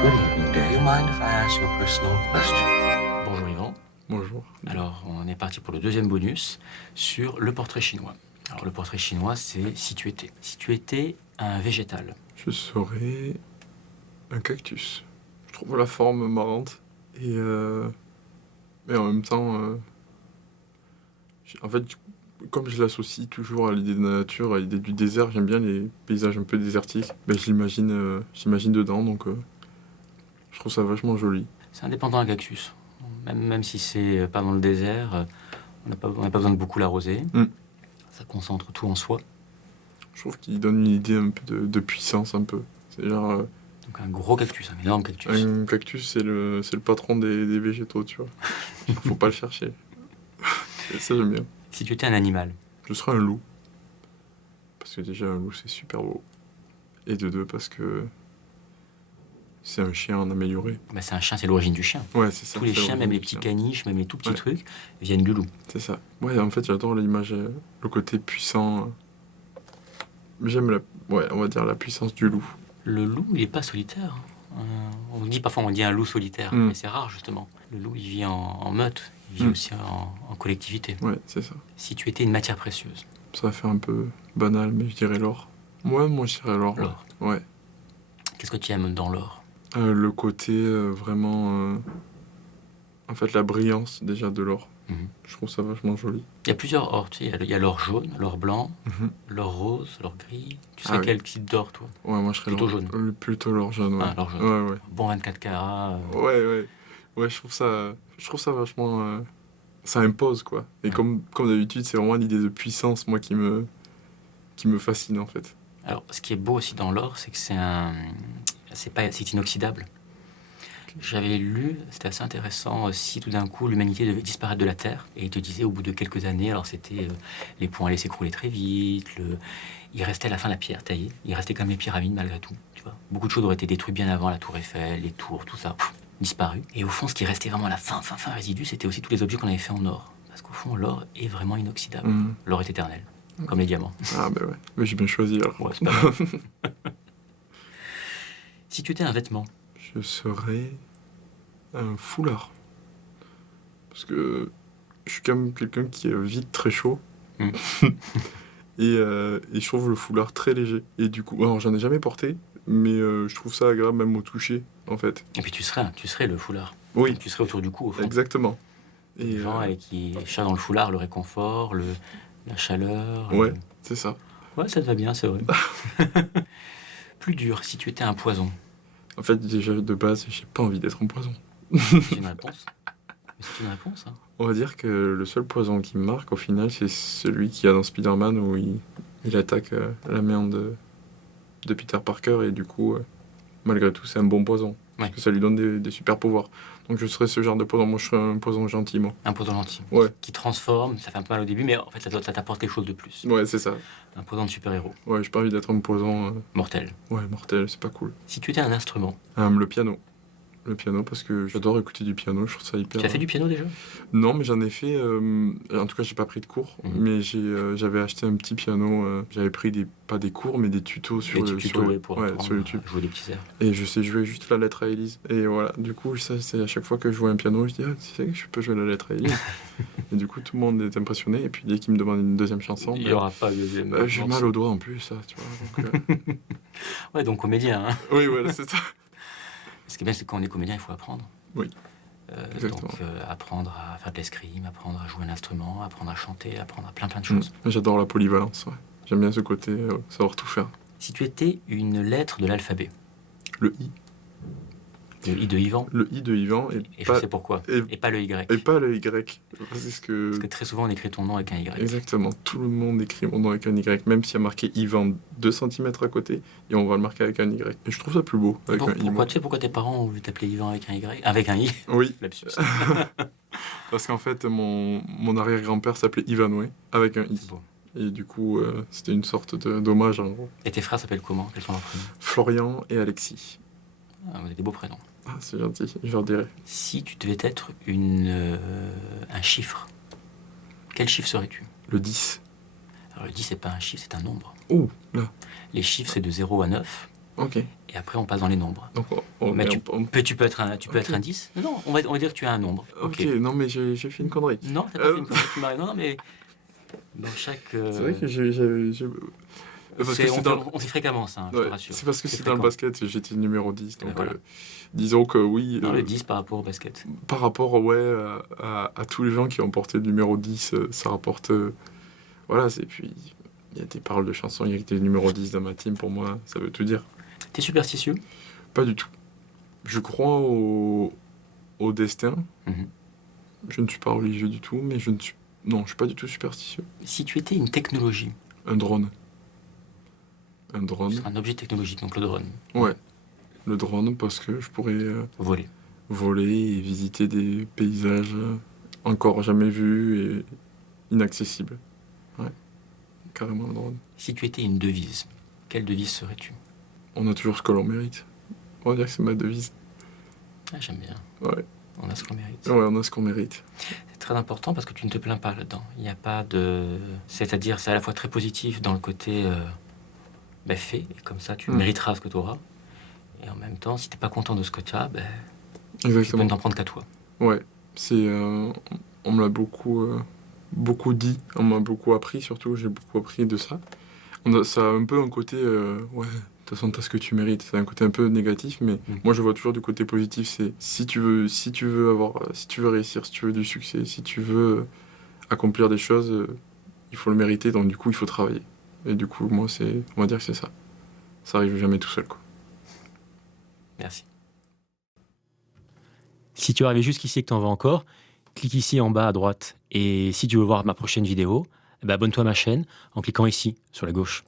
Good evening. Do you mind if I ask you a personal question? Bonjour Yvan. Bonjour. Alors, on est parti pour le deuxième bonus sur le portrait chinois. Alors, le portrait chinois, c'est si tu étais. Si tu étais un végétal. Je serais un cactus. Je trouve la forme marrante et en même temps, en fait, comme je l'associe toujours à l'idée de la nature, à l'idée du désert, j'aime bien les paysages un peu désertiques. Ben, j'imagine dedans, donc je trouve ça vachement joli. C'est indépendant un cactus. Même si c'est pas dans le désert, on n'a pas besoin de beaucoup l'arroser. Ça concentre tout en soi. Je trouve qu'il donne une idée un peu de puissance, un peu. C'est genre, Donc un gros cactus, un énorme cactus. un cactus, c'est le patron des végétaux, tu vois. Faut pas le chercher. Et ça, j'aime bien. Si tu étais un animal. Je serais un loup. Parce que déjà, un loup, c'est super beau. Et de deux, parce que c'est un chien en amélioré. Bah, c'est un chien, c'est l'origine du chien. Ouais, c'est ça. Tous les c'est chiens, l'origine même les du petits chien. caniches, même les tout petits Ouais. trucs, viennent du loup. C'est ça. Ouais, en fait, j'adore l'image, le côté puissant. J'aime on va dire la puissance du loup. Le loup, il n'est pas solitaire. On dit parfois, on dit un loup solitaire, mais c'est rare justement. Le loup, il vit en meute, il vit aussi en collectivité. Ouais, c'est ça. Si tu étais une matière précieuse. Ça va faire un peu banal, mais je dirais l'or. Ouais, moi, je dirais l'or. L'or. Ouais. Qu'est-ce que tu aimes dans l'or? Le côté vraiment. En fait, la brillance déjà de l'or. Je trouve ça vachement joli. Il y a plusieurs ors, tu sais. Il y a l'or jaune, l'or blanc, Mhm. l'or rose, l'or gris. Tu sais Ah oui. quel type d'or, toi? Ouais, moi, je serais Plutôt l'or. jaune. Plutôt l'or jaune, ouais. Ah, l'or jaune. Ouais. Bon 24 carats. Ouais. Ouais, je trouve ça vachement. Ça impose, quoi. Et comme d'habitude, c'est vraiment l'idée de puissance, moi, qui me fascine, en fait. Alors, ce qui est beau aussi dans l'or, c'est que c'est inoxydable. J'avais lu, c'était assez intéressant, si tout d'un coup l'humanité devait disparaître de la Terre, et il te disait au bout de quelques années, alors c'était les ponts allaient s'écrouler très vite, il restait à la fin la pierre taillée, il restait comme les pyramides malgré tout, tu vois. Beaucoup de choses auraient été détruites bien avant, la tour Eiffel, les tours, tout ça, disparu. Et au fond, ce qui restait vraiment à la fin résidu, c'était aussi tous les objets qu'on avait fait en or. Parce qu'au fond, l'or est vraiment inoxydable. L'or est éternel, comme les diamants. Ah, bah ouais. Mais j'ai bien choisi, alors. Ouais, c'est pas mal. Si tu étais un vêtement. Je serais un foulard. Parce que je suis quand même quelqu'un qui est vite très chaud. Mm. Et je trouve le foulard très léger. Et du coup, alors j'en ai jamais porté, mais je trouve ça agréable même au toucher, en fait. Et puis tu serais le foulard. Oui, Tu serais autour du cou, au fond. exactement. Et Les gens qui cherchent dans le foulard le réconfort, la chaleur. ouais, c'est ça. Ouais, ça te va bien, c'est vrai. Plus dur, si tu étais un poison. En fait, déjà de base, j'ai pas envie d'être un poison. C'est une réponse. Mais c'est une réponse, hein. On va dire que le seul poison qui me marque au final, c'est celui qu'il y a dans Spider-Man où il attaque la main de Peter Parker et du coup, malgré tout, c'est un bon poison. Ouais. Parce que ça lui donne des super pouvoirs. Donc je serais ce genre de poison. Moi, je serais un poison gentil, moi. Un poison gentil. Ouais. Qui transforme, ça fait un peu mal au début, mais en fait, ça t'apporte quelque chose de plus. Ouais, c'est ça. Un poison de super-héros. Ouais, j'ai pas envie d'être un poison Mortel. mortel, c'est pas cool. Si tu étais un instrument. Le piano. Le piano, parce que j'adore écouter du piano, je trouve ça hyper... Tu as fait du piano déjà? Non, mais j'en ai fait... en tout cas, j'ai pas pris de cours, mais j'avais acheté un petit piano. J'avais pris pas des cours, mais des tutos sur Pour sur apprendre YouTube. à jouer des petits airs. Et je sais jouer juste la lettre à Élise. Et voilà, du coup, ça, c'est à chaque fois que je joue un piano, je dis, ah, tu sais que je peux jouer la lettre à Élise. Et du coup, tout le monde est impressionné. Et puis, dès qu'il me demande une deuxième chanson, Il n'y aura pas de deuxième. j'ai mal au doigt en plus, ça, tu vois. Donc, Ouais, donc comédien, hein. oui, voilà, c'est ça. Ce qui est bien, c'est que quand on est comédien, il faut apprendre. Oui. Donc, apprendre à faire de l'escrime, apprendre à jouer un instrument, apprendre à chanter, apprendre à plein de choses. J'adore la polyvalence, ouais. J'aime bien ce côté, savoir tout faire. Si tu étais une lettre de l'alphabet, Le I. le I de Yvan, Le I de Yvan et je sais pourquoi, et pas le Y. et pas le Y. Parce que Parce que très souvent, on écrit ton nom avec un Y. exactement, tout le monde écrit mon nom avec un Y, même s'il y a marqué Yvan 2 cm à côté, et on va le marquer avec un Y. Et je trouve ça plus beau avec un I. Pourquoi, tu sais pourquoi tes parents ont voulu t'appeler Yvan avec un Y? Avec un I. Oui, Lapsus. parce qu'en fait, mon arrière-grand-père s'appelait Ivanoué, avec un I. C'est beau. Et du coup, c'était une sorte d'hommage, en gros. Et tes frères s'appellent comment? Quels sont leurs prénoms? Florian et Alexis. Ah, vous avez des beaux prénoms. Ah, c'est gentil, je leur dirai. Si tu devais être un chiffre, quel chiffre serais-tu? Le 10. Alors le 10, c'est pas un chiffre, c'est un nombre. Oh, là. Les chiffres, c'est de 0 à 9. Ok. Et après, on passe dans les nombres. Donc, Mais tu on- peux être un Ok. 10. Non, on va dire que tu as un nombre. Ok, non, mais j'ai fait une connerie. Non, t'as pas fait une connerie, tu m'arrêtes. Non, mais dans chaque. C'est vrai que parce que c'est dans... On fait fréquemment ça, hein, je te Ouais, rassure. c'est parce que C'est c'est dans le fréquent. basket, j'étais numéro 10. Donc, Voilà. disons que oui, Non, le 10 par rapport au basket. par rapport à tous les gens qui ont porté le numéro 10, ça rapporte. Voilà, c'est puis. Il y a des paroles de chansons, il y a des numéro 10 dans ma team, pour moi, ça veut tout dire. T'es superstitieux? Pas du tout. Je crois au destin. Mhm. Je ne suis pas religieux du tout, mais non, je suis pas du tout superstitieux. Si tu étais une technologie, Un drone. Un ce drone. serait un objet technologique, donc le drone, Ouais. Le drone, parce que je pourrais voler. voler et visiter des paysages encore jamais vus et inaccessibles. Ouais. Carrément le drone. Si tu étais une devise, quelle devise serais-tu? On a toujours ce que l'on mérite. On va dire que c'est ma devise. Ah, j'aime bien. Ouais. On a ce qu'on mérite. Ouais, on a ce qu'on mérite. C'est très important parce que tu ne te plains pas là-dedans. Il n'y a pas de... C'est-à-dire, c'est à la fois très positif dans le côté fait, et comme ça, tu mériteras ce que tu auras. Et en même temps, si tu n'es pas content de ce que tu as, tu peux Exactement. ne t'en prendre qu'à toi. Ouais. C'est, on me l'a beaucoup dit, on m'a beaucoup appris, surtout, j'ai beaucoup appris de ça. Ça a un peu un côté, ouais, de toute façon, t'as ce que tu mérites. C'est un côté un peu négatif, mais moi, je vois toujours du côté positif. C'est si tu veux réussir, si tu veux du succès, si tu veux accomplir des choses, il faut le mériter, donc du coup, il faut travailler. Et du coup, moi, on va dire que c'est ça. Ça arrive jamais tout seul, quoi. Merci. Si tu es arrivé jusqu'ici et que tu en veux encore, clique ici en bas à droite. Et si tu veux voir ma prochaine vidéo, abonne-toi à ma chaîne en cliquant ici, sur la gauche.